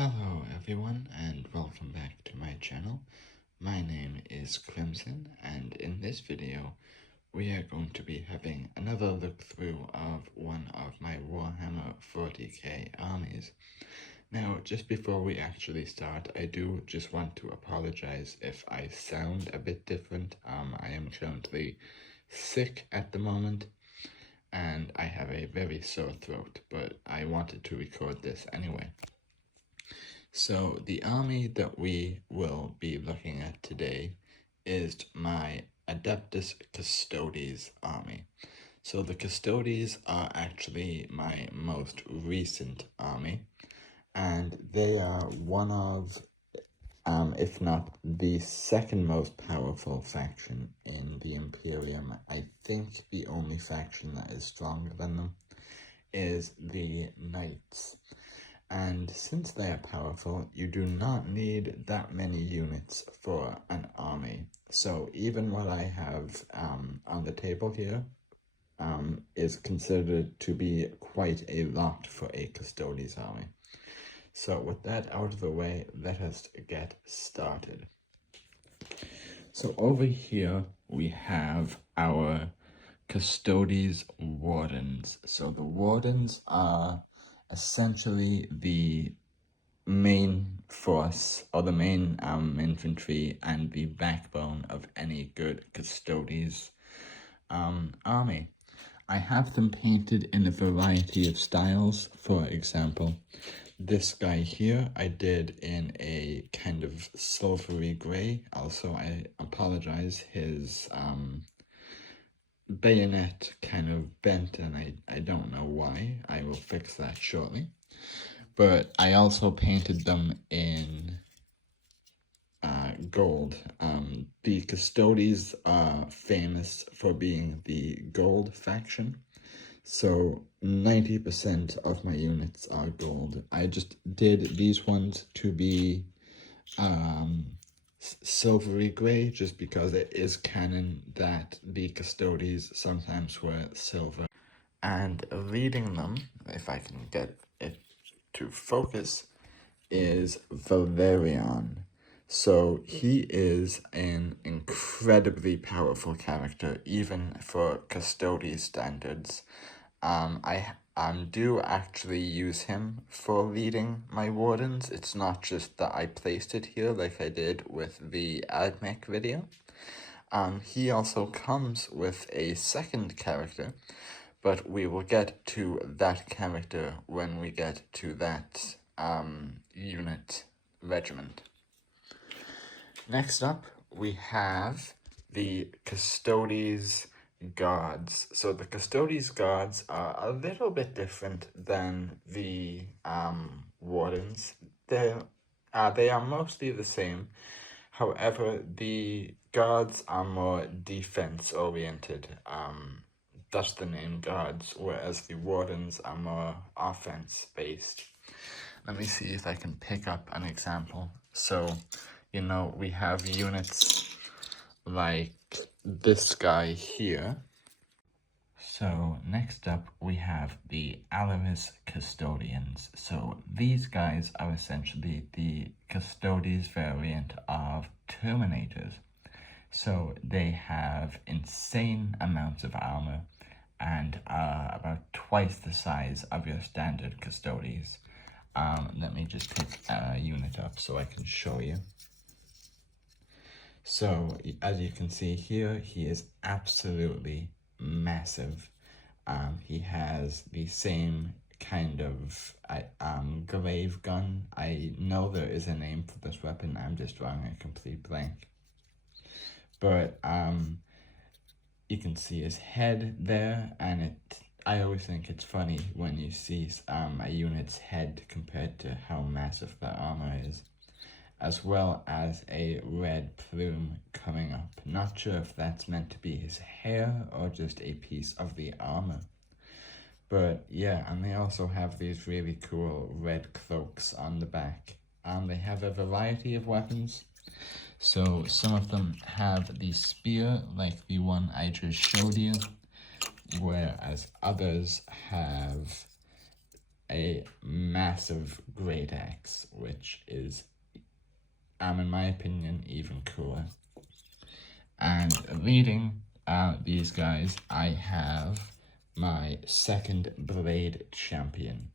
Hello everyone and welcome back to my channel. My name is Crimson and in this video we are going to be having another look through of one of my Warhammer 40k armies. Now just before we actually start, I do just want to apologize if I sound a bit different. I am currently sick at the moment and I have a very sore throat, but I wanted to record this anyway. So the army that we will be looking at today is my Adeptus Custodes army. So the Custodes are actually my most recent army, and they are one of, if not the second most powerful faction in the Imperium. I think the only faction that is stronger than them is the Knights. And since they are powerful, you do not need that many units for an army. So even what I have on the table here is considered to be quite a lot for a Custodes army. So with that out of the way, let us get started. So over here we have our Custodes Wardens. So the Wardens are essentially the main force or the main infantry and the backbone of any good Custodes army. I have them painted in a variety of styles. For example, this guy here I did in a kind of silvery gray. Also, I apologize, his bayonet kind of bent and I don't know why. I will fix that shortly. But I also painted them in gold. The Custodes are famous for being the gold faction. So 90% of my units are gold. I just did these ones to be silvery gray just because it is canon that the Custodes sometimes wear silver. And leading them, if I can get it to focus, is Valerion. So he is an incredibly powerful character, even for Custodes standards. I do actually use him for leading my wardens. It's not just that I placed it here like I did with the AdMech video. He also comes with a second character, but we will get to that character when we get to that unit regiment. Next up, we have the Custodes Guards. So the Custodes Guards are a little bit different than the Wardens. They are mostly the same. However, the Guards are more defense-oriented. Thus the name Guards, whereas the Wardens are more offense-based. Let me see if I can pick up an example. So, you know, we have units like this guy here. So next up we have the Alaris Custodians. So these guys are essentially the Custodes variant of Terminators. So they have insane amounts of armor and are about twice the size of your standard Custodes. Let me just pick a unit up so I can show you. So as you can see here, he is absolutely massive. He has the same kind of glaive gun. I know there is a name for this weapon, I'm just drawing a complete blank. But you can see his head there, and I always think it's funny when you see a unit's head compared to how massive their armor is, as well as a red plume coming up. Not sure if that's meant to be his hair or just a piece of the armor. But yeah, and they also have these really cool red cloaks on the back. They have a variety of weapons. So some of them have the spear, like the one I just showed you, whereas others have a massive great axe, which is, in my opinion, even cooler. And leading these guys, I have my second blade champion.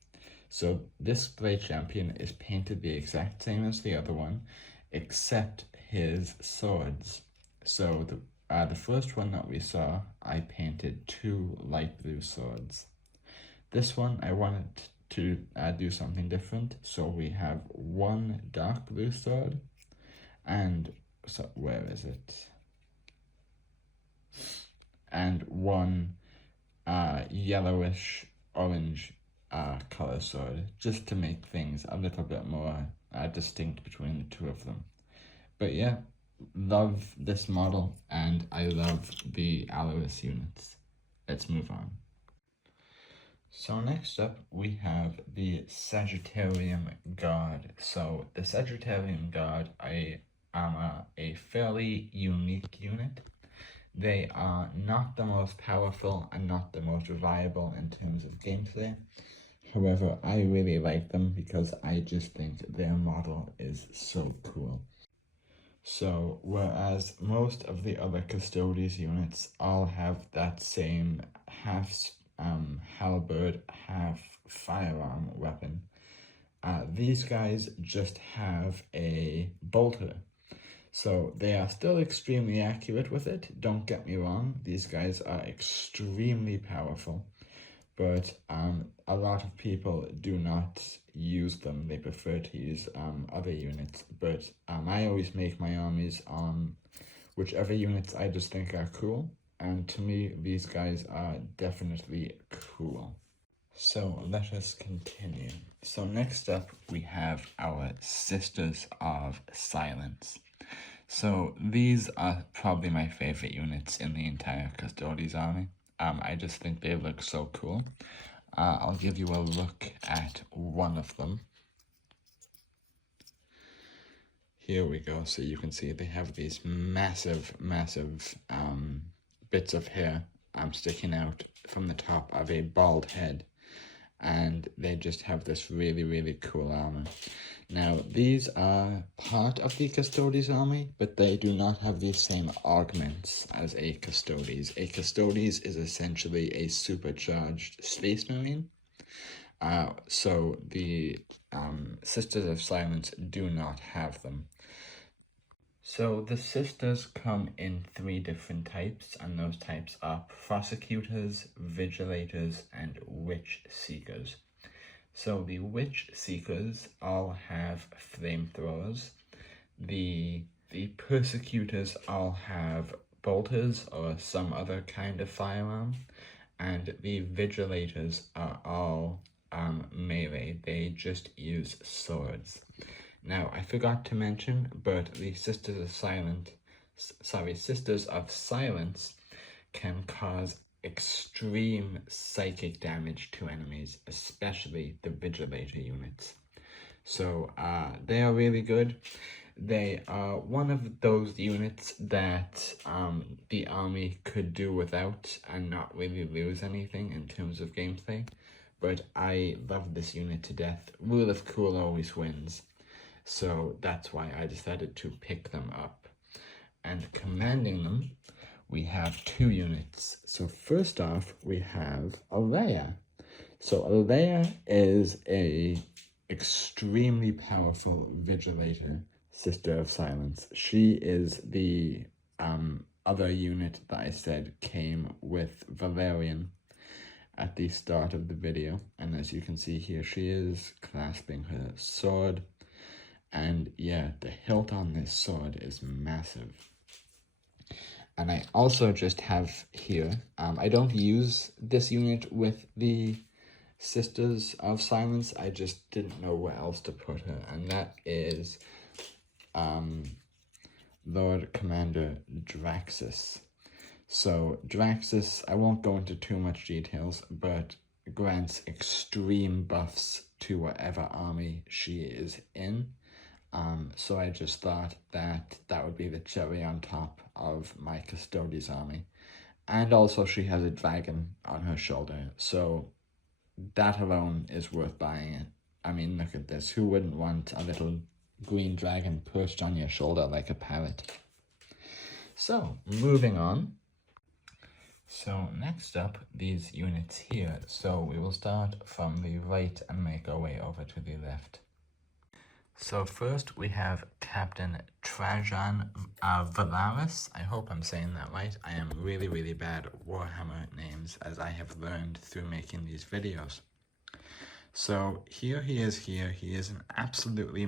So this blade champion is painted the exact same as the other one, except his swords. So the first one that we saw, I painted 2 light blue swords. This one, I wanted to do something different, so we have 1 dark blue sword, and so where is it? And 1 yellowish orange color sword, just to make things a little bit more distinct between the 2 of them. But yeah, love this model, and I love the Alois units. Let's move on. So next up, we have the Sagittarium Guard. So the Sagittarium Guard are a fairly unique unit. They are not the most powerful and not the most viable in terms of gameplay. However, I really like them because I just think their model is so cool. So, whereas most of the other Custodes units all have that same half halberd, half firearm weapon, these guys just have a bolter. So they are still extremely accurate with it, don't get me wrong, these guys are extremely powerful, but a lot of people do not use them. They prefer to use other units, but I always make my armies on whichever units I just think are cool, and to me these guys are definitely cool. So let us continue. So next up we have our Sisters of Silence. So these are probably my favorite units in the entire Custodes army. I just think they look so cool. I'll give you a look at one of them. Here we go. So you can see they have these massive bits of hair sticking out from the top of a bald head. And they just have this really cool armor. Now, these are part of the Custodes army, but they do not have the same augments as a Custodes. A Custodes is essentially a supercharged space marine. So the Sisters of Silence do not have them. So the Sisters come in 3 different types, and those types are Prosecutors, Vigilators, and Witch Seekers. So the Witch Seekers all have flamethrowers. The Persecutors all have bolters or some other kind of firearm, and the Vigilators are all melee. They just use swords. Now, I forgot to mention, but the Sisters of Silence can cause extreme psychic damage to enemies, especially the Vigilator units. So, they are really good. They are one of those units that the army could do without and not really lose anything in terms of gameplay. But I love this unit to death. Rule of Cool always wins. So that's why I decided to pick them up. And commanding them, we have 2 units. So first off, we have Alea. So Alea is a extremely powerful Vigilator, Sister of Silence. She is the other unit that I said came with Valerian at the start of the video. And as you can see here, she is clasping her sword. And yeah, the hilt on this sword is massive. And I also just have here, I don't use this unit with the Sisters of Silence, I just didn't know where else to put her, and that is Lord Commander Draxus. So Draxus, I won't go into too much details, but grants extreme buffs to whatever army she is in. So I just thought that that would be the cherry on top of my Custodes army. And also she has a dragon on her shoulder, so that alone is worth buying it. I mean, look at this. Who wouldn't want a little green dragon perched on your shoulder like a parrot? So, moving on. So, next up, these units here. So, we will start from the right and make our way over to the left. So first we have Captain Trajan Valaris. I hope I'm saying that right. I am really bad at Warhammer names, as I have learned through making these videos. So here he is here. He is an absolutely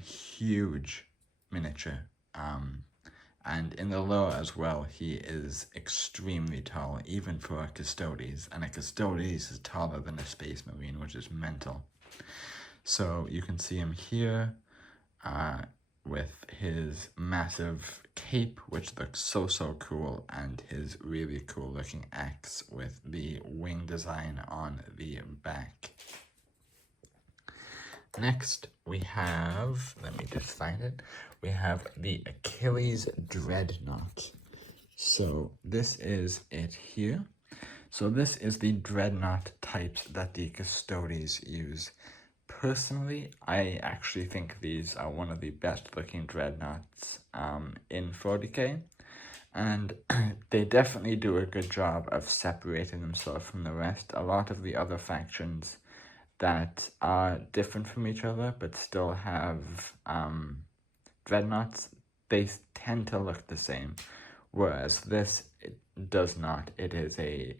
huge miniature. And in the lore as well, he is extremely tall, even for a Custodes. And a Custodes is taller than a Space Marine, which is mental. So you can see him here with his massive cape, which looks so cool, and his really cool looking axe with the wing design on the back. Next we have, let me just find it, we have the Achilles Dreadnought. So this is it here. So this is the Dreadnought types that the Custodes use. Personally, I actually think these are one of the best looking dreadnoughts in 40k, and they definitely do a good job of separating themselves from the rest. A lot of the other factions that are different from each other but still have dreadnoughts, they tend to look the same, whereas this does not. It is a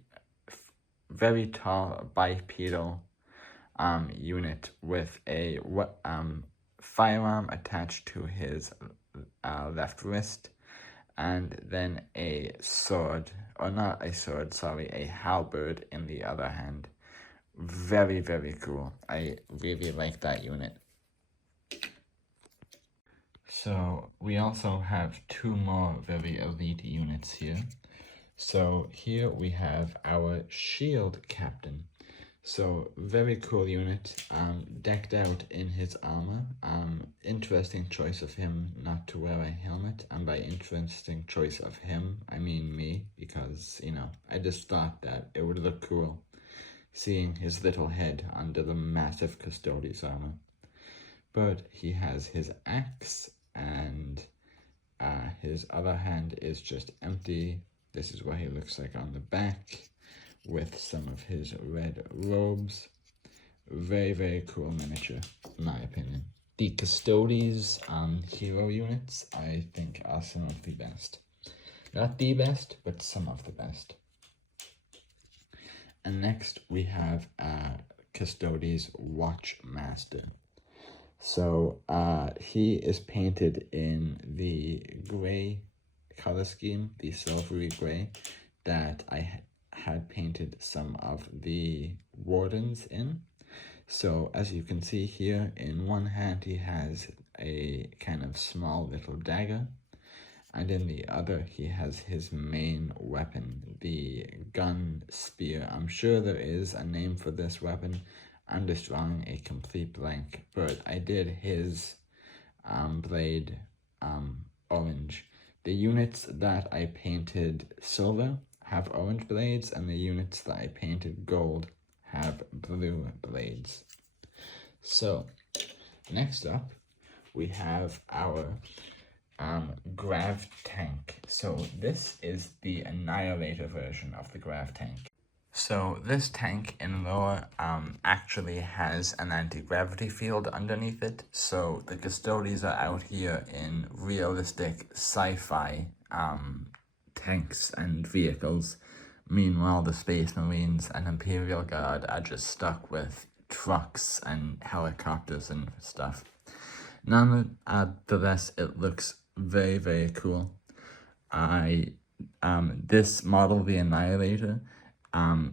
very tall bipedal unit with a firearm attached to his left wrist, and then a sword, or not a sword, sorry, a halberd in the other hand. Very cool. I really like that unit. So we also have two more very elite units here. So here we have our shield captain. So very cool unit, decked out in his armor. Interesting choice of him not to wear a helmet, and by interesting choice of him, I mean me, because, you know, I just thought that it would look cool seeing his little head under the massive Custodes armor. But he has his axe, and his other hand is just empty. This is what he looks like on the back, with some of his red robes. Very cool miniature, in my opinion. The Custodes hero units, I think, are some of the best. Not the best, but some of the best. And next we have Custodes Watchmaster. So he is painted in the gray color scheme, the silvery gray, that I had painted some of the wardens in. So as you can see here, in one hand he has a kind of small little dagger, and in the other he has his main weapon, the gun spear. I'm sure there is a name for this weapon. I'm just drawing a complete blank, but I did his blade orange. The units that I painted silver have orange blades, and the units that I painted gold have blue blades. So next up we have our Grav tank. So this is the Annihilator version of the Grav tank. So this tank in lore actually has an anti-gravity field underneath it. So the Custodes are out here in realistic sci-fi tanks and vehicles. Meanwhile, the Space Marines and Imperial Guard are just stuck with trucks and helicopters and stuff. Nonetheless, it looks very cool. This model, the Annihilator,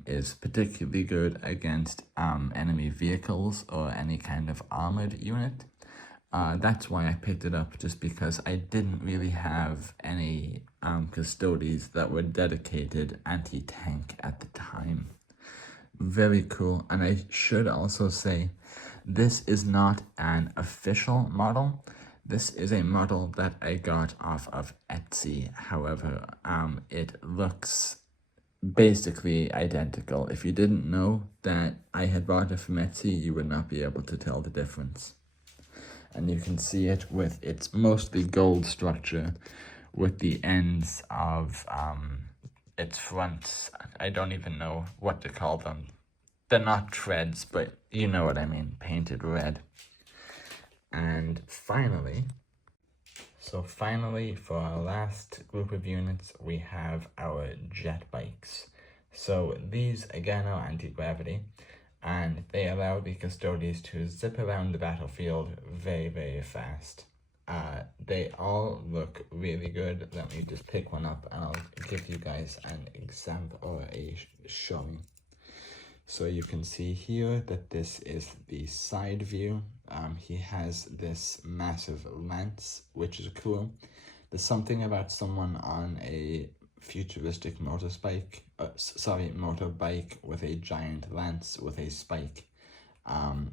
is particularly good against enemy vehicles or any kind of armored unit. That's why I picked it up, just because I didn't really have any Custodes that were dedicated anti-tank at the time. Very cool. And I should also say, this is not an official model. This is a model that I got off of Etsy. However, it looks basically identical. If you didn't know that I had bought it from Etsy, you would not be able to tell the difference. And you can see it with its mostly gold structure, with the ends of its fronts. I don't even know what to call them. They're not treads, but you know what I mean, painted red. And finally, for our last group of units, we have our jet bikes. So these again are anti-gravity, and they allow the Custodes to zip around the battlefield very, very fast. They all look really good. Let me just pick one up and I'll give you guys an example or a showing. So you can see here that this is the side view. He has this massive lance, which is cool. There's something about someone on a futuristic motorbike with a giant lance with a spike.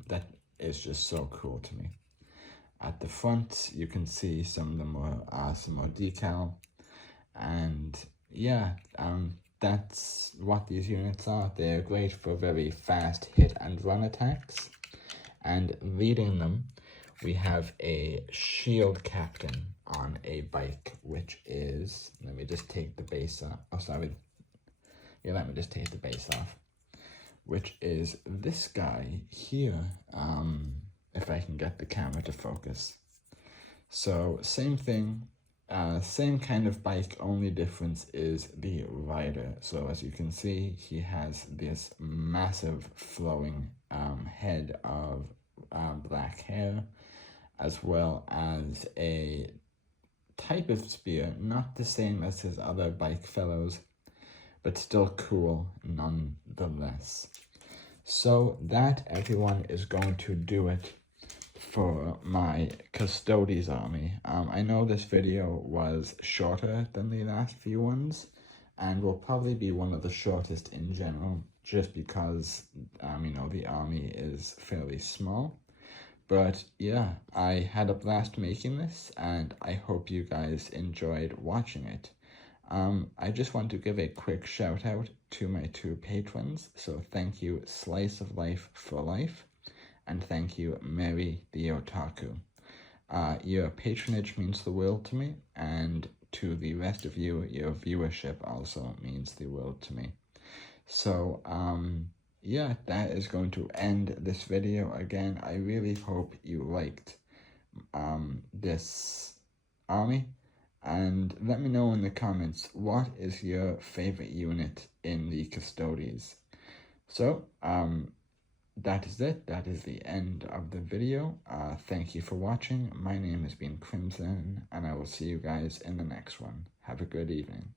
That is just so cool to me. At the front, you can see some more decal, and yeah, that's what these units are. They're great for very fast hit and run attacks. And leading them, we have a shield captain on a bike, which is, let me just take the base off. Oh, sorry. Yeah, let me just take the base off. Which is this guy here, if I can get the camera to focus. So same thing, same kind of bike, only difference is the rider. So as you can see, he has this massive flowing head of black hair, as well as a type of spear, not the same as his other bike fellows, but still cool nonetheless. So that, everyone, is going to do it for my Custodes army. I know this video was shorter than the last few ones, and will probably be one of the shortest in general, just because, you know, the army is fairly small. But yeah, I had a blast making this, and I hope you guys enjoyed watching it. I just want to give a quick shout out to my 2 patrons. So thank you, Slice of Life for Life, and thank you, Mary the Otaku. Your patronage means the world to me, and to the rest of you, your viewership also means the world to me. So, yeah, that is going to end this video. Again, I really hope you liked this army, and let me know in the comments, what is your favorite unit in the Custodes? So, that is it. That is the end of the video. Thank you for watching. My name has been Crimson, and I will see you guys in the next one. Have a good evening.